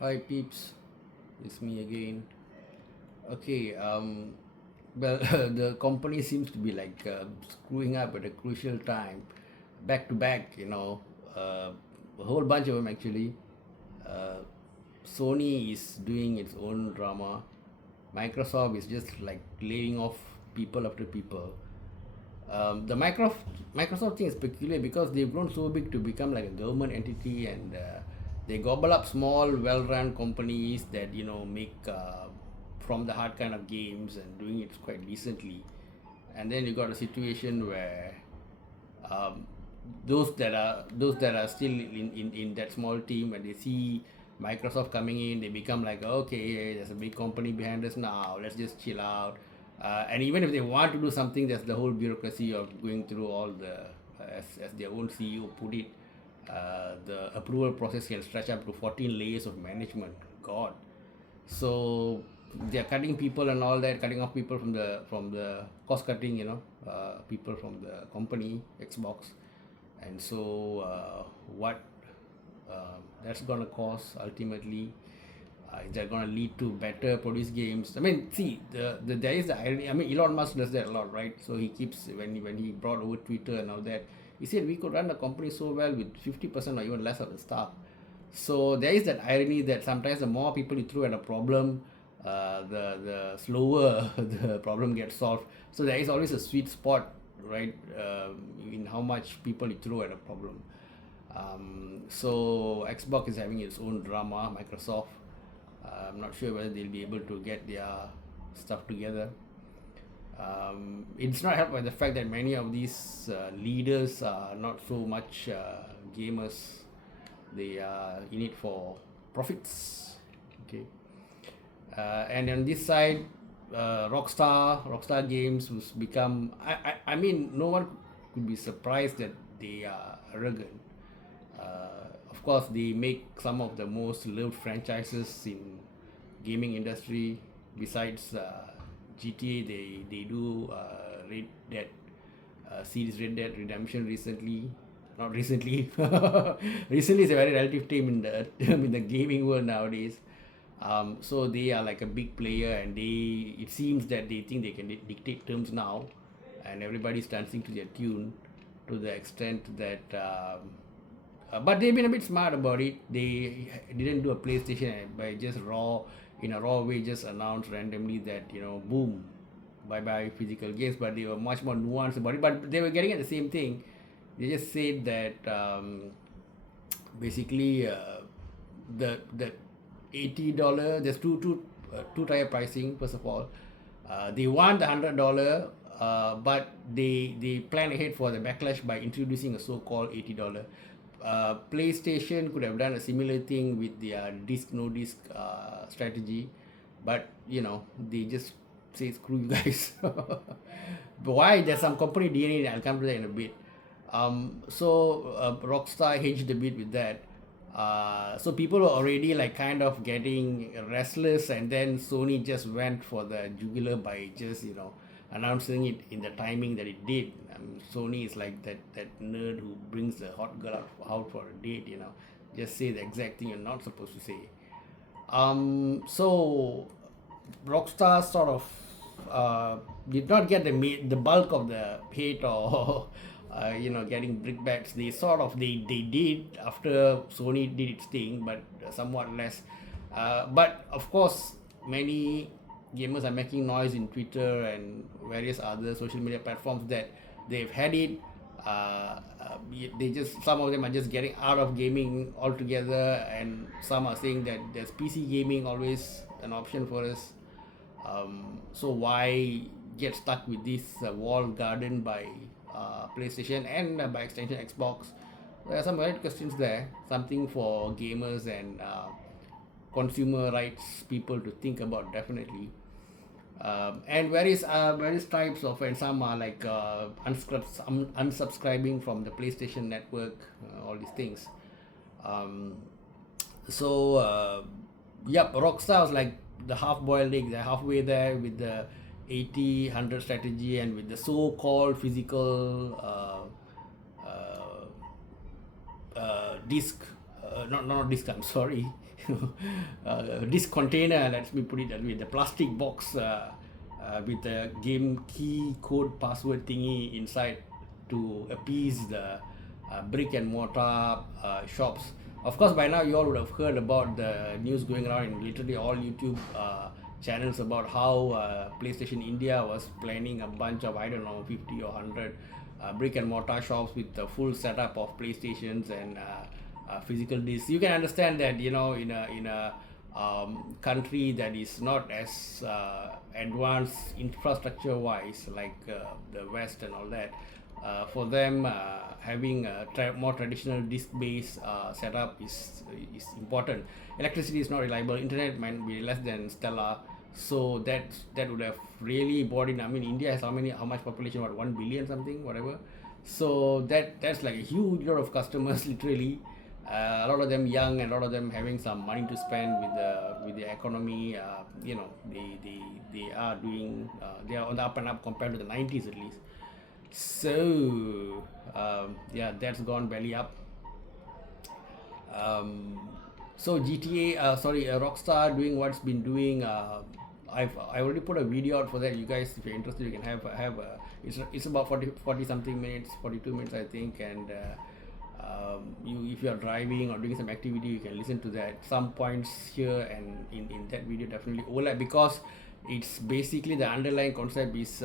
Hi peeps, it's me again. Okay, well, the company seems to be like screwing up at a crucial time, back to back. A whole bunch of them actually. Uh, Sony is doing its own drama. Microsoft is just like laying off people after people. The Microsoft thing is peculiar because they've grown so big to become like a government entity, and they gobble up small, well-run companies that make from the hard kind of games and doing it quite decently. And then you got a situation where um, those that are still in that small team, when they see Microsoft coming in, they become like, okay, there's a big company behind us now, let's just chill out. And even if they want to do something, there's the whole bureaucracy of going through all the as their own CEO put it, the approval process can stretch up to 14 layers of management. God. So they're cutting people and all that, cutting off people from the cost cutting, people from the company Xbox. And so what that's gonna cause ultimately, is that gonna lead to better produced games? I mean, see, there is the irony. I mean, Elon Musk does that a lot, right? So he keeps, when he brought over Twitter and all that, he said we could run the company so well with 50% or even less of the staff. So there is that irony that sometimes the more people you throw at a problem, the slower the problem gets solved. So there is always a sweet spot, right, in how much people you throw at a problem. So Xbox is having its own drama. Microsoft, I'm not sure whether they'll be able to get their stuff together. It's not helped by the fact that many of these leaders are not so much gamers. They are in it for profits. Okay. And on this side, Rockstar Games was become. I mean, no one could be surprised that they are arrogant. Of course, they make some of the most loved franchises in gaming industry. Besides GTA, they do Red Dead series Red Dead Redemption recently. Not recently. Recently is a very relative term in the in the gaming world nowadays. So they are like a big player, and it seems that they think they can dictate terms now, and everybody's dancing to their tune, to the extent that. But they've been a bit smart about it. They didn't do a PlayStation by just in a raw way, just announced randomly that boom, bye bye physical games. But they were much more nuanced about it. But they were getting at the same thing. They just said that basically the $80. There's two tier pricing. First of all, they want the $100, but they plan ahead for the backlash by introducing a so-called $80. PlayStation could have done a similar thing with their disc no disc strategy, but they just say screw you guys. But why? There's some company DNA. I'll come to that in a bit. So Rockstar hedged a bit with that. So people were already like kind of getting restless, and then Sony just went for the jugular by just announcing it in the timing that it did. Sony is like that nerd who brings the hot girl out for a date. Just say the exact thing you're not supposed to say. So Rockstar sort of did not get the bulk of the hate, or getting brickbats. They did after Sony did its thing, but somewhat less. But of course, many gamers are making noise in Twitter and various other social media platforms that they've had it. They just, some of them are just getting out of gaming altogether, and some are saying that there's PC gaming always an option for us. So why get stuck with this walled garden by PlayStation and by extension Xbox? There are some valid questions there, something for gamers and consumer rights people to think about, definitely. And various types of, and some are like unsubscribing from the PlayStation network, all these things. Um, so yep, Rockstar was like the half-boiled egg. They're halfway there with the 80-100 strategy, and with the so-called physical disc, not disc, I'm sorry. Disc container, let me put it that way, the plastic box with the game key code password thingy inside to appease the brick and mortar shops. Of course, by now you all would have heard about the news going around in literally all YouTube channels about how PlayStation India was planning a bunch of, I don't know, 50 or 100 brick and mortar shops with the full setup of PlayStations and physical discs. You can understand that, you know, in a country that is not as advanced infrastructure wise like the West and all that, for them having a more traditional disc-based setup is important. Electricity is not reliable. Internet might be less than stellar. So that would have really brought in. I mean, India has how much population? What, 1 billion something, whatever. So that's like a huge lot of customers, literally. A lot of them young, and a lot of them having some money to spend with the economy. You know, they are doing they are on the up and up compared to the 90s at least. So yeah, that's gone belly up. So GTA, Rockstar doing what's been doing. I already put a video out for that. You guys, if you're interested, you can have it's about 40 something minutes, 42 minutes I think, and if you are driving or doing some activity, you can listen to that. Some points here and in that video definitely overlap, because it's basically the underlying concept is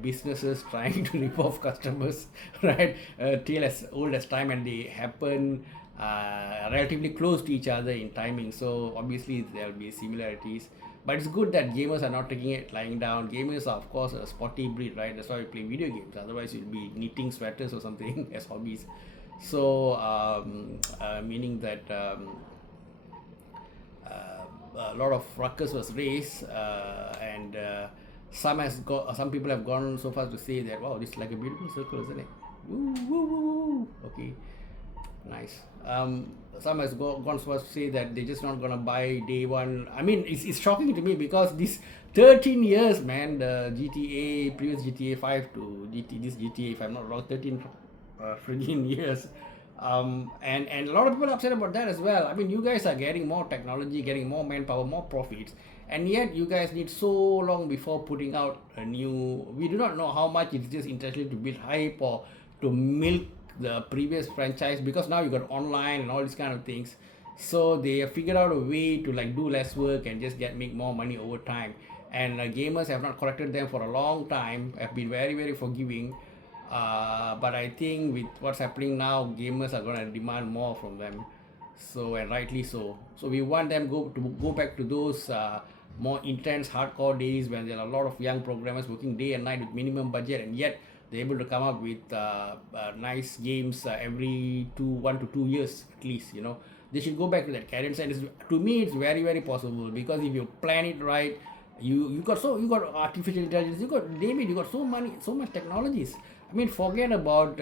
businesses trying to rip off customers, right? Till as old as time, and they happen relatively close to each other in timing. So obviously there will be similarities. But it's good that gamers are not taking it lying down. Gamers are, of course, a sporty breed, right? That's why we play video games. Otherwise, you'll be knitting sweaters or something as hobbies. So, meaning that a lot of ruckus was raised, and some people have gone so far to say that, wow, this is like a beautiful circle, isn't it? Woo, woo, woo, woo. Okay, nice. Some has gone so far to say that they're just not gonna buy day one. I mean, it's shocking to me, because this 13 years, man, the GTA, previous GTA 5 to this GTA, if I'm not wrong, 13 friggin' years. And a lot of people are upset about that as well. I mean, you guys are getting more technology, getting more manpower, more profits, and yet you guys need so long before putting out a new. We do not know how much it's just intentionally to build hype or to milk the previous franchise, because now you got online and all these kind of things. So they have figured out a way to like do less work and just make more money over time. And gamers have not corrected them for a long time. Have been very, very forgiving. But I think with what's happening now, gamers are gonna demand more from them. So, and rightly so. So we want them to go back to those more intense, hardcore days when there are a lot of young programmers working day and night with minimum budget, and yet they're able to come up with nice games every 1 to 2 years at least. You know, they should go back to that cadence, and to me, it's very, very possible, because if you plan it right, you got artificial intelligence, you got so much technologies. I mean, forget about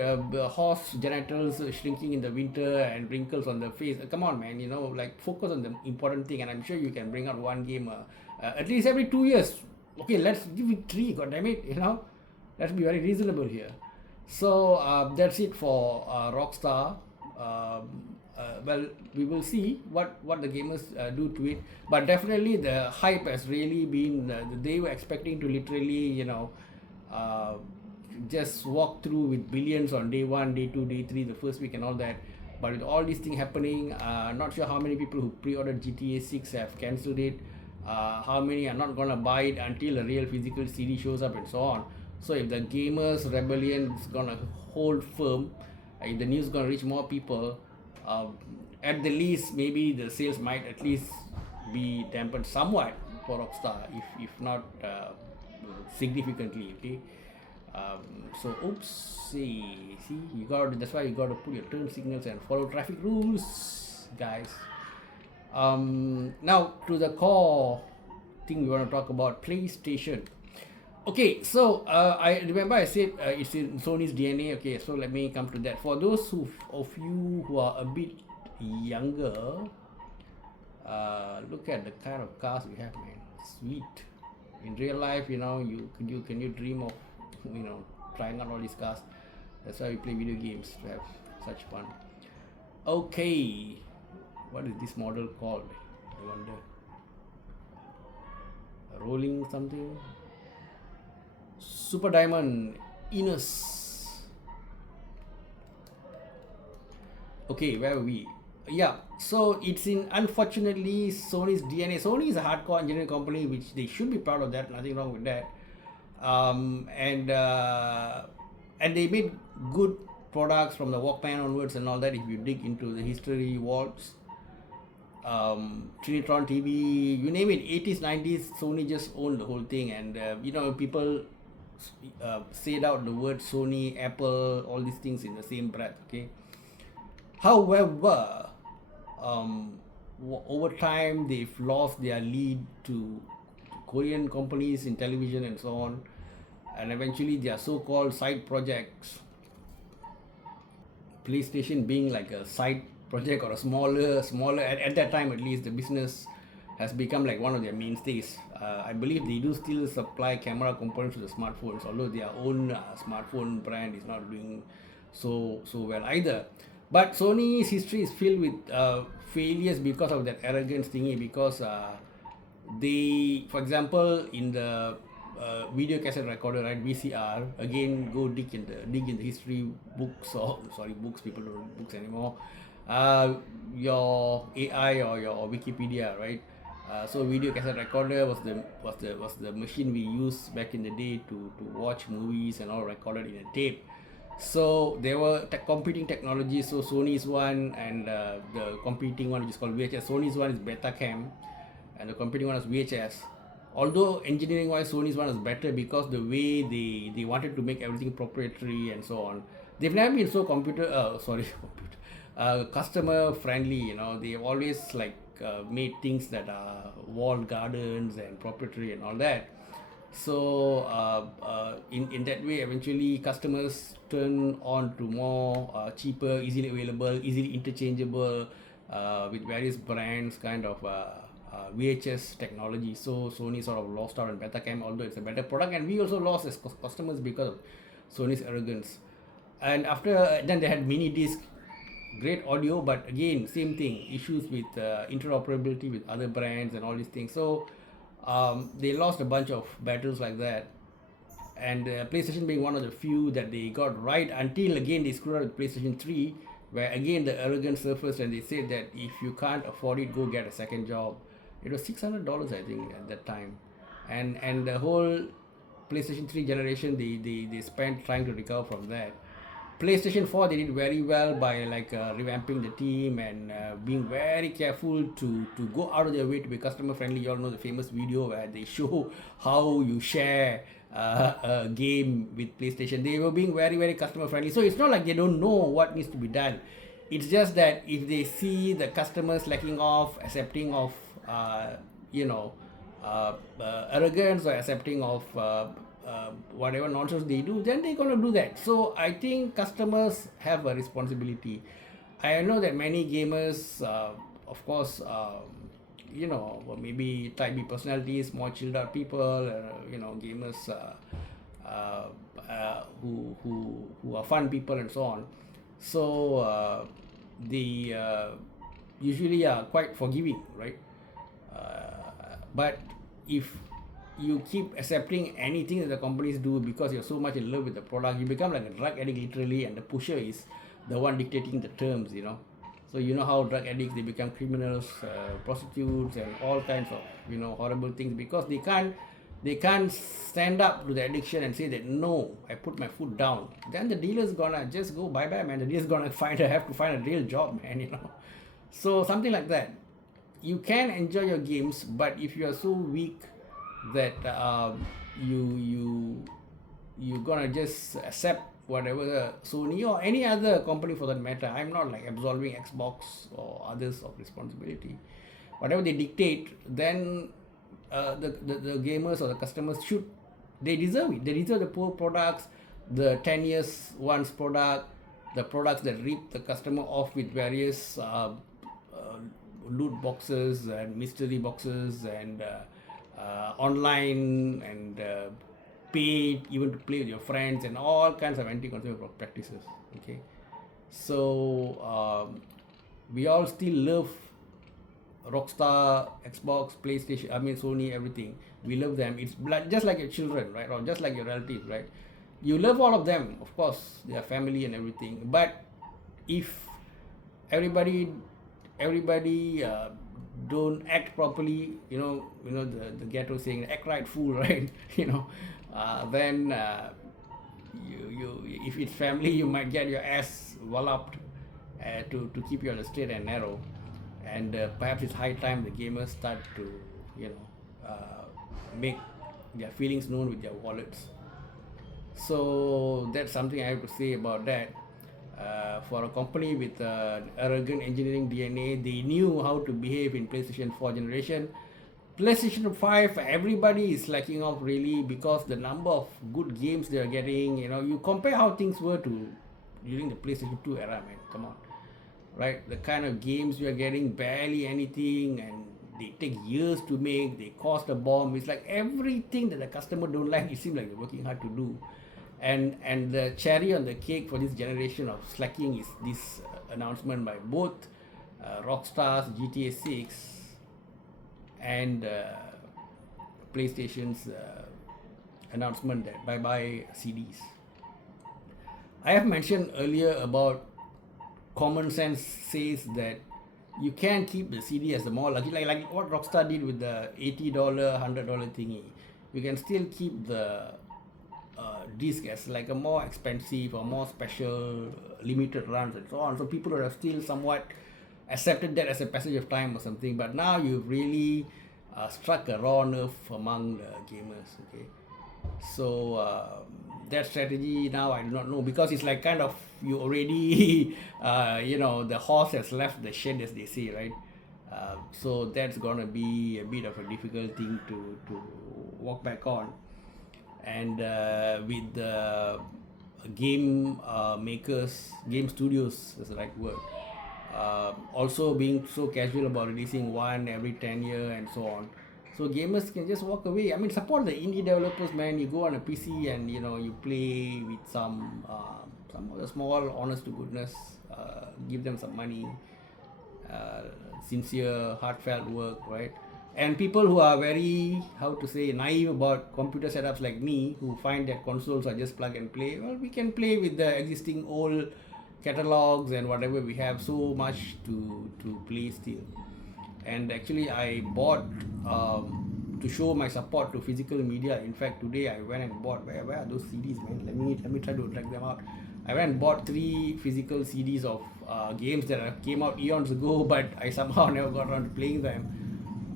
horse genitals shrinking in the winter and wrinkles on the face. Come on, man, you know, like focus on the important thing, and I'm sure you can bring out one game at least every 2 years. Okay, let's give it 3. God damn it, you know, let's be very reasonable here. So that's it for Rockstar. Well, we will see what the gamers do to it, but definitely the hype has really been. They were expecting to literally, you know, just walk through with billions on day 1, day 2, day 3, the first week and all that. But with all these things happening, not sure how many people who pre-ordered GTA 6 have cancelled it. How many are not gonna buy it until a real physical CD shows up, and so on. So if the gamers rebellion is gonna hold firm, if the news is gonna reach more people, at the least maybe the sales might at least be dampened somewhat for Rockstar, if not significantly. Okay. So see, that's why you got to put your turn signals and follow traffic rules, guys. Now to the core thing we want to talk about, PlayStation. Okay, so I remember I said it's in Sony's DNA. Okay, so let me come to that. For those of you who are a bit younger, look at the kind of cars we have, man. Sweet. In real life, you know, can you dream of, you know, trying out all these cars? That's why we play video games, to have such fun. Okay, What is this model called? I wonder. Rolling something. Super Diamond Inus. Okay, where are we? Yeah, so it's in unfortunately Sony's DNA. Sony is a hardcore engineering company, which they should be proud of that. Nothing wrong with that. Um, and uh, and they made good products from the Walkman onwards and all that. If you dig into the history vaults, Trinitron TV, you name it, 80s, 90s, Sony just owned the whole thing. And people said out the word Sony, Apple, all these things in the same breath. Okay. However, over time they've lost their lead to Korean companies in television and so on, and eventually their so-called side projects, PlayStation being like a side project or a smaller at that time, at least the business has become like one of their mainstays. I believe they do still supply camera components to the smartphones, although their own smartphone brand is not doing so well either. But Sony's history is filled with failures because of that arrogance thingy. Because they, for example, in the video cassette recorder, right, VCR. Again, go dig in the history books, or sorry, books. People don't read books anymore. Your AI or your Wikipedia, right? So video cassette recorder was the machine we used back in the day to watch movies and all recorded in a tape. So there were competing technologies. So Sony's one and the competing one, which is called VHS. Sony's one is Betacam, and the competing one is VHS. Although engineering wise, Sony's one is better because the way they wanted to make everything proprietary and so on. They've never been so customer friendly. They've always made things that are walled gardens and proprietary and all that. So in that way, eventually customers turn on to more cheaper, easily available, easily interchangeable with various brands kind of VHS technology. So Sony sort of lost out on Betacam, although it's a better product, and we also lost as customers because of Sony's arrogance. And after then, they had mini disc, great audio, but again, same thing, issues with interoperability with other brands and all these things. So they lost a bunch of battles like that. And PlayStation being one of the few that they got right, until again they screwed up with PlayStation 3, where again the arrogance surfaced and they said that if you can't afford it, go get a second job. It was $600, I think, at that time. And the whole PlayStation 3 generation, they spent trying to recover from that. PlayStation 4, they did very well by revamping the team and being very careful to go out of their way to be customer friendly. You all know the famous video where they show how you share a game with PlayStation. They were being very, very customer friendly. So it's not like they don't know what needs to be done. It's just that if they see the customers lacking off, accepting of arrogance, or accepting of whatever nonsense they do, then they're going to do that. So I think customers have a responsibility. I know that many gamers, of course, maybe type B personalities, more chilled out people, gamers who are fun people and so on. So they usually are quite forgiving, right? But if you keep accepting anything that the companies do because you're so much in love with the product, you become like a drug addict literally, and the pusher is the one dictating the terms. So how drug addicts, they become criminals, prostitutes, and all kinds of horrible things, because they can't stand up to the addiction and say that no, I put my foot down. Then the dealer's gonna just go bye bye, man. The dealer's gonna have to find a real job, man. So something like that. You can enjoy your games, but if you are so weak that you're gonna just accept whatever Sony or any other company for that matter. I'm not absolving Xbox or others of responsibility. Whatever they dictate, then the gamers or the customers they deserve it. They deserve the poor products, the 10 years once product, the products that rip the customer off with various loot boxes and mystery boxes and online and pay even to play with your friends and all kinds of anti-consumer practices. Okay, so we all still love Rockstar, Xbox, PlayStation, I mean Sony, everything. We love them. It's just like your children, right? Or just like your relatives, right? You love all of them, of course, their family and everything. But if everybody everybody don't act properly, the ghetto saying, act right fool, right? Then you if it's family, you might get your ass walloped to keep you on the straight and narrow. And perhaps it's high time the gamers start to make their feelings known with their wallets. So that's something I have to say about that. For a company with arrogant engineering DNA, they knew how to behave in PlayStation 4 generation. PlayStation 5, everybody is slacking off really because the number of good games they are getting. You compare how things were to during the PlayStation 2 era, man. Come on, right? The kind of games you are getting, barely anything, and they take years to make. They cost a bomb. It's like everything that the customer don't like, it seems like they're working hard to do. And the cherry on the cake for this generation of slacking is this announcement by both Rockstar's GTA 6 and PlayStation's announcement that bye-bye CDs. I have mentioned earlier about common sense says that you can keep the CD as a more lucky, like what Rockstar did with the $80, $100 thingy. You can still keep the disc as like a more expensive or more special limited runs and so on. So people would have still somewhat accepted that as a passage of time or something. But now you've really struck a raw nerve among the gamers. Okay, so that strategy now I do not know, because it's like kind of you already the horse has left the shed, as they say, right? So that's gonna be a bit of a difficult thing to walk back on. And with the game makers, game studios is the right word, also being so casual about releasing one every 10 years and so on. So gamers can just walk away. I mean, support the indie developers, man. You go on a PC and you play with some of the small, honest to goodness. Give them some money, sincere, heartfelt work, right? And people who are very, how to say, naive about computer setups like me, who find that consoles are just plug and play, well, we can play with the existing old catalogs and whatever we have, so much to play still. And actually I bought, to show my support to physical media. In fact, today I went and bought, where are those CDs, man? Let me try to drag them out. I went and bought 3 physical CDs of games that came out eons ago, but I somehow never got around to playing them.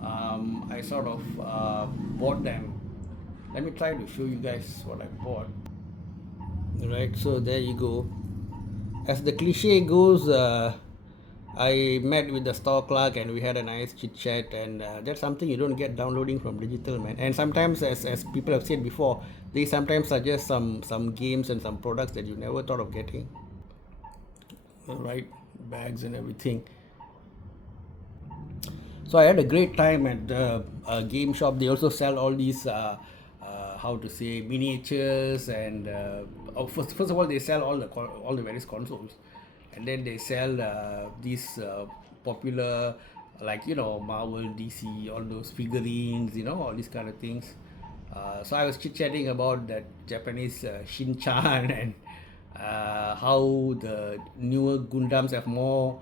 I sort of bought them. Let me try to show you guys what I bought. Right, so there you go. As the cliche goes, I met with the store clerk and we had a nice chit chat, and that's something you don't get downloading from digital, man. And sometimes, as people have said before, they sometimes suggest some games and some products that you never thought of getting. Right, bags and everything. So I had a great time at the game shop. They also sell all these how to say, miniatures, and first of all they sell all the various consoles, and then they sell these popular, like Marvel, DC, all those figurines, all these kind of things. So I was chit chatting about that Japanese Shin-chan and how the newer Gundams have more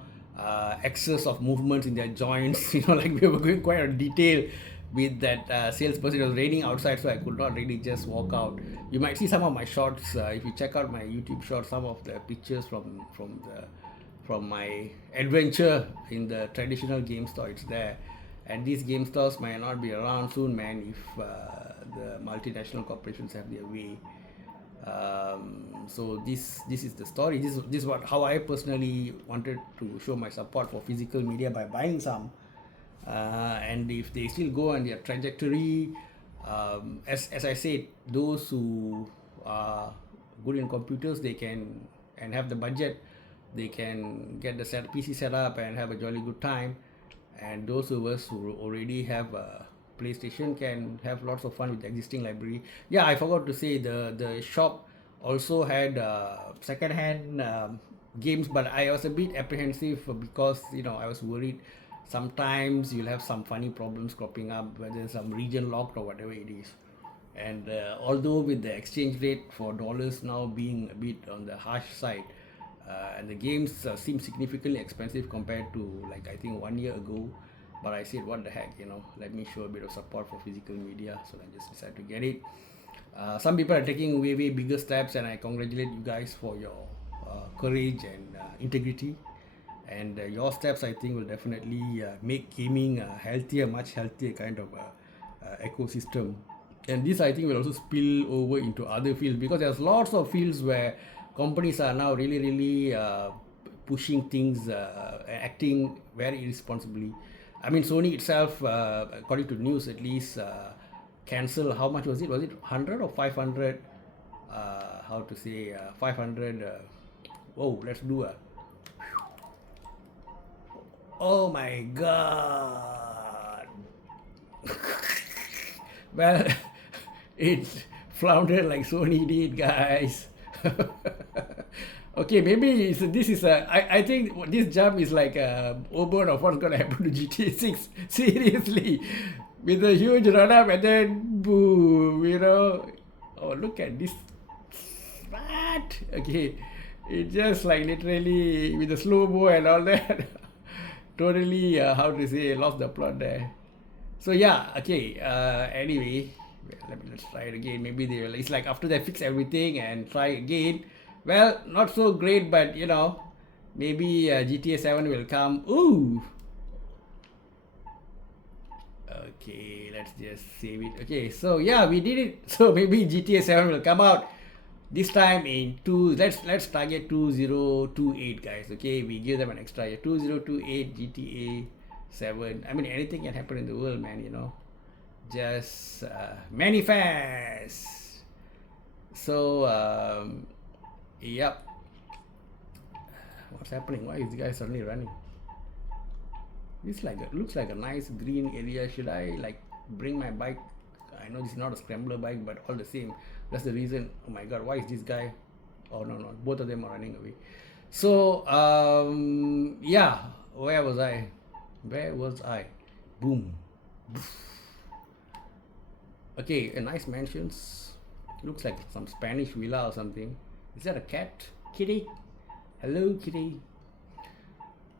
excess of movements in their joints. Like we were going quite in detail with that salesperson. It was raining outside, so I could not really just walk out. You might see some of my shots if you check out my YouTube short, some of the pictures from my adventure in the traditional game store. It's there, and these game stores might not be around soon, man, if the multinational corporations have their way. So this is the story. This is how I personally wanted to show my support for physical media by buying some. And if they still go on their trajectory, as I said, those who are good in computers, they can, and have the budget, they can get the PC set up and have a jolly good time. And those of us who already have a PlayStation can have lots of fun with the existing library. Yeah, I forgot to say, the shop also had second-hand games, but I was a bit apprehensive because I was worried Sometimes you'll have some funny problems cropping up, whether some region locked or whatever it is. And although with the exchange rate for dollars now being a bit on the harsh side, and the games seem significantly expensive compared to like I think 1 year ago, but I said what the heck, let me show a bit of support for physical media, so I just decided to get it. Some people are taking way bigger steps, and I congratulate you guys for your courage and integrity. And your steps, I think, will definitely make gaming a healthier, much healthier kind of ecosystem. And this, I think, will also spill over into other fields, because there's lots of fields where companies are now really pushing things, acting very irresponsibly. I mean, Sony itself, according to news at least, cancel, how much was it? Was it 100 or 500? How to say 500? Oh, let's do a. Oh my god! Well, it floundered like Sony did, guys. Okay, maybe this is I think this jump is like a omen of what's gonna happen to GTA 6. Seriously, with a huge run up and then boom, Oh, look at this. What? Okay, it just like literally with the slow mo and all that. Totally, how to say, lost the plot there. So yeah, okay. Anyway, let's try it again. Maybe it's like after they fix everything and try again. Well, not so great, but maybe GTA 7 will come. Ooh. Okay, let's just save it. Okay, so yeah, we did it. So maybe GTA 7 will come out this time in let's target 2028, guys. Okay, we give them an extra year. 2028 GTA 7. I mean, anything can happen in the world, man. Just manifest. So yep. What's happening? Why is the guy suddenly running? This looks like a nice green area. Should I like bring my bike? I know this is not a scrambler bike, but all the same, that's the reason. Oh my god, why is this guy? Oh no, both of them are running away. So yeah, where was I? Boom. Okay, a nice mansions. Looks like some Spanish villa or something. Is that a cat? Kitty? Hello, kitty.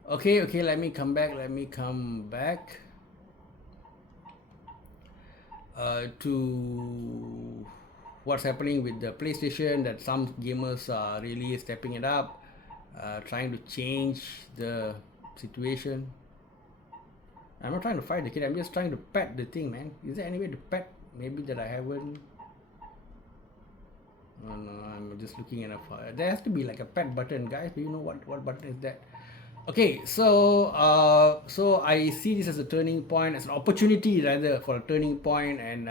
Okay, let me come back. To what's happening with the PlayStation, that some gamers are really stepping it up, trying to change the situation. I'm not trying to fight the kid, I'm just trying to pet the thing, man. Is there any way to pet? Maybe that I haven't. No, I'm just looking at there has to be like a pet button, guys. Do you know what button is that? Okay, so I see this as a turning point, as an opportunity rather, for a turning point, and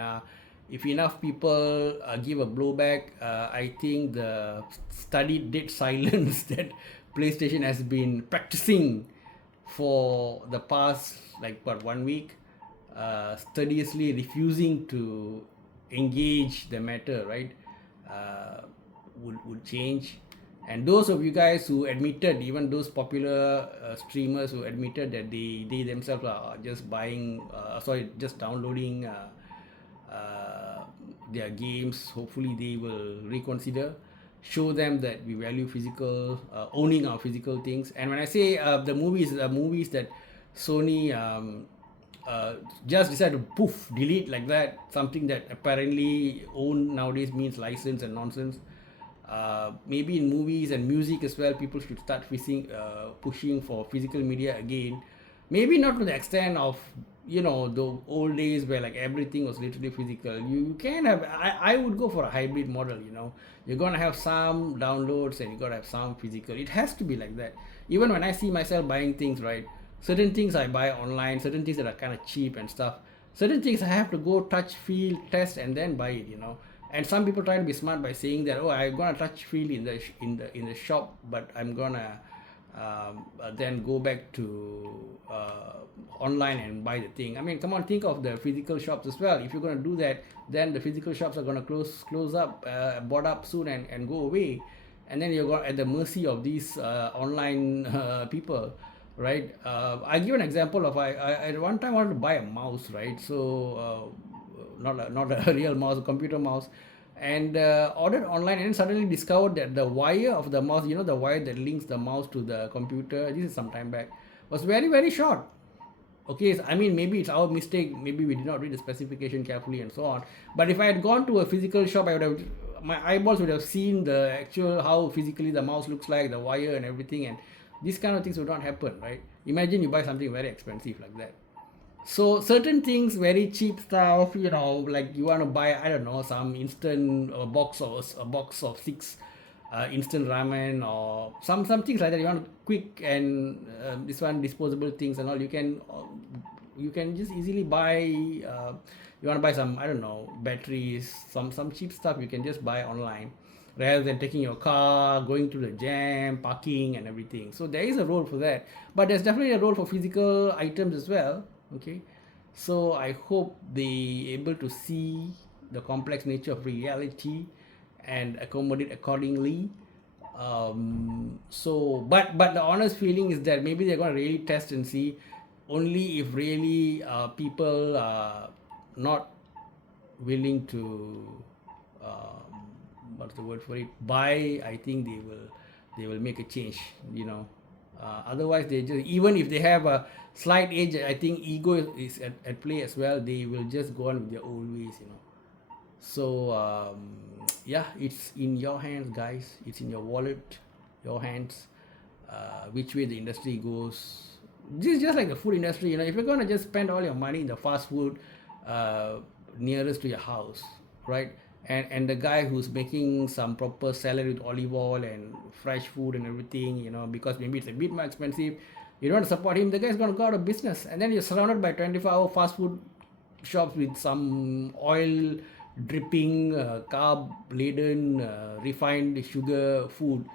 if enough people give a blowback, I think the studied dead silence that PlayStation has been practicing for the past 1 week, studiously refusing to engage the matter, right, would change. And those of you guys who admitted, even those popular streamers who admitted that they themselves are just just downloading their games, hopefully they will reconsider. Show them that we value physical, owning our physical things. And when I say the movies that Sony just decided to delete like that, something that apparently own nowadays means license and nonsense. Maybe in movies and music as well, people should start pushing for physical media again. Maybe not to the extent of the old days where everything was literally physical. You can have, I would go for a hybrid model. You're gonna have some downloads and you gotta have some physical. It has to be like that. Even when I see myself buying things, right, certain things I buy online, certain things that are kind of cheap and stuff, certain things I have to go touch, feel, test, and then buy it. And some people try to be smart by saying that, I'm gonna touch feel in the shop, but I'm gonna then go back to online and buy the thing. I mean, come on, think of the physical shops as well. If you're gonna do that, then the physical shops are gonna close up, bought up soon and go away, and then you're at the mercy of these online people. right? I give an example of I at one time wanted to buy a mouse, right? So not a real mouse, a computer mouse, and ordered online, and suddenly discovered that the wire of the mouse, the wire that links the mouse to the computer, this is some time back, was very short. Okay, I mean, maybe it's our mistake, maybe we did not read the specification carefully and so on. But if I had gone to a physical shop, I would have, my eyeballs would have seen the actual, how physically the mouse looks like, the wire and everything, and these kind of things would not happen, right? Imagine you buy something very expensive like that. So certain things, very cheap stuff, like you want to buy, I don't know, some instant, a box of six instant ramen, or some things like that. You want quick, and this one disposable things and all. You can just easily buy. You want to buy some, I don't know, batteries, some cheap stuff. You can just buy online, rather than taking your car, going through the jam, parking and everything. So there is a role for that, but there's definitely a role for physical items as well. Okay, so I hope they able to see the complex nature of reality and accommodate accordingly. But the honest feeling is that maybe they're going to really test and see, only if really people are not willing to, what's the word for it, buy. I think they will make a change, otherwise they just, even if they have a slight edge, I think ego is at play as well. They will just go on with their old ways. So yeah, it's in your hands, guys. It's in your wallet, your hands, which way the industry goes. This is just like the food industry. If you're going to just spend all your money in the fast food nearest to your house, right? And the guy who's making some proper salary with olive oil and fresh food and everything, because maybe it's a bit more expensive, you don't want to support him, the guy's going to go out of business. And then you're surrounded by 24-hour fast food shops with some oil dripping, carb laden, refined sugar food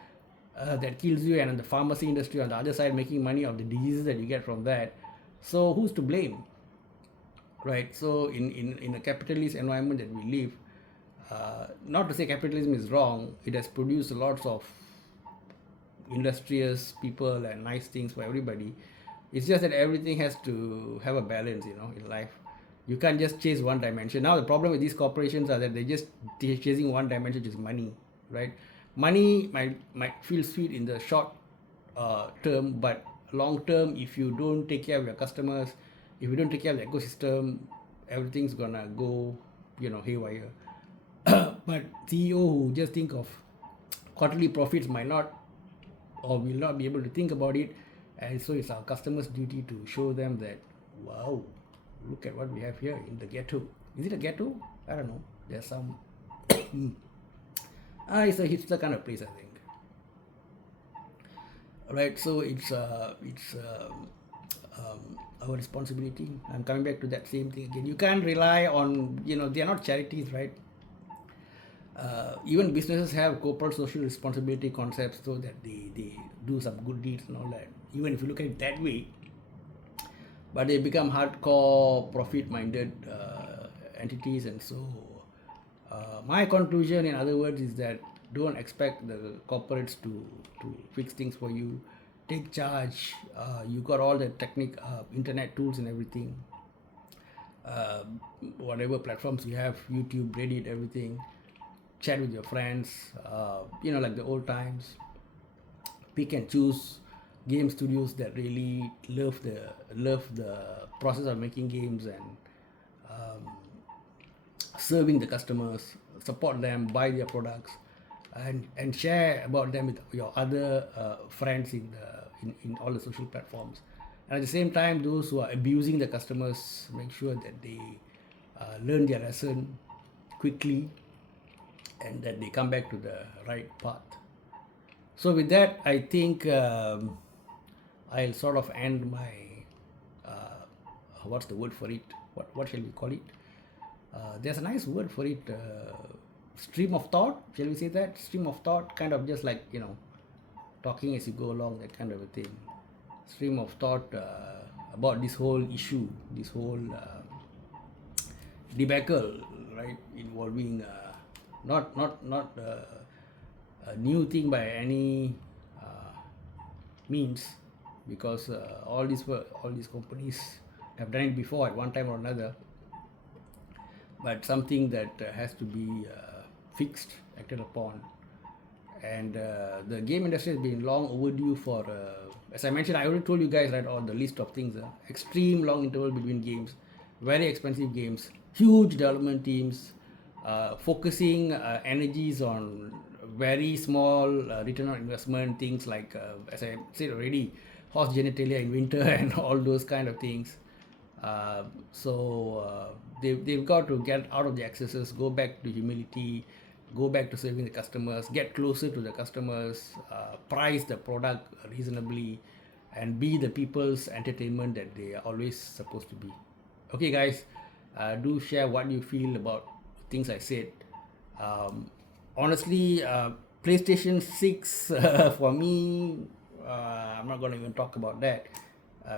that kills you, and the pharmacy industry on the other side making money of the diseases that you get from that. So who's to blame, right? So in a capitalist environment that we live, not to say capitalism is wrong, it has produced lots of industrious people and nice things for everybody. It's just that everything has to have a balance, in life. You can't just chase one dimension. Now the problem with these corporations are that they just chasing one dimension, which is money, right? Money might feel sweet in the short term, but long term, if you don't take care of your customers, if you don't take care of the ecosystem, everything's gonna go, haywire. But CEO who just think of quarterly profits might not, or will not be able to think about it, and so it's our customers' duty to show them that, wow, look at what we have here in the ghetto. Is it a ghetto? I don't know. There's some. It's a hipster kind of place, I think. Right. So it's our responsibility. I'm coming back to that same thing again. You can't rely on, they are not charities, right? Even businesses have corporate social responsibility concepts, so that they do some good deeds and all that. Even if you look at it that way, but they become hardcore profit-minded entities, and so my conclusion, in other words, is that don't expect the corporates to fix things for you. Take charge. You got all the internet tools and everything. Whatever platforms you have, YouTube, Reddit, everything. Chat with your friends. Like the old times. Pick and choose game studios that really love the process of making games and serving the customers. Support them, buy their products, and share about them with your other friends in all the social platforms. And at the same time, those who are abusing the customers, make sure that they learn their lesson quickly, and that they come back to the right path. So with that, I think I'll sort of end my what's the word for it? What shall we call it? There's a nice word for it. Stream of thought. Shall we say that? Stream of thought, kind of just like talking as you go along, that kind of a thing. Stream of thought about this whole issue, this whole debacle, right? Involving not a new thing by any means, because all these companies have done it before at one time or another, but something that has to be fixed, acted upon. And the game industry has been long overdue for, as I mentioned, I already told you guys, right, on the list of things, extreme long interval between games, very expensive games, huge development teams, focusing energies on very small return on investment things like, as I said already, horse genitalia in winter and all those kind of things. They've got to get out of the excesses, go back to humility, go back to serving the customers, get closer to the customers, price the product reasonably, and be the people's entertainment that they are always supposed to be. Okay, guys, do share what you feel about things I said. Um, Honestly, PlayStation 6 for me, I'm not going to even talk about that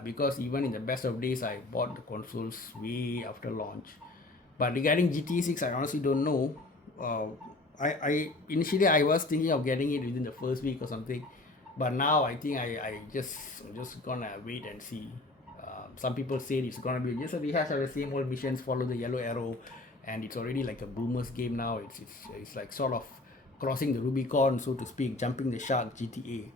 because even in the best of days, I bought the consoles way after launch. But regarding GTA 6, I honestly don't know. Uh, I initially I was thinking of getting it within the first week or something, but now I think I'm just gonna wait and see. Some people say it's gonna be just a rehash of the same old missions, follow the yellow arrow, and it's already like a boomer's game now. It's like sort of crossing the Rubicon, so to speak, jumping the shark, GTA.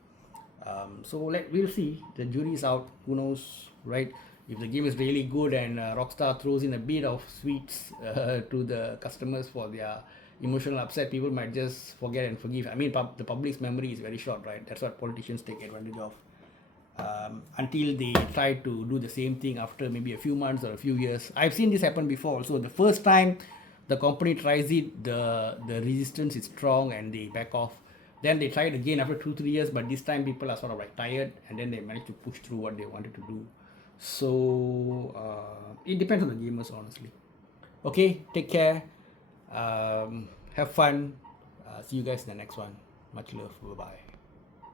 We'll see. The jury's out. Who knows, right? If the game is really good and Rockstar throws in a bit of sweets to the customers for their emotional upset, people might just forget and forgive. I mean, the public's memory is very short, right? That's what politicians take advantage of. Until they try to do the same thing after maybe a few months or a few years. I've seen this happen before. So the first time the company tries it, the resistance is strong and they back off. Then they try it again after 2-3 years, but this time people are sort of like tired, and then they manage to push through what they wanted to do. So it depends on the gamers, honestly. Okay, take care. Have fun. See you guys in the next one. Much love. Bye bye.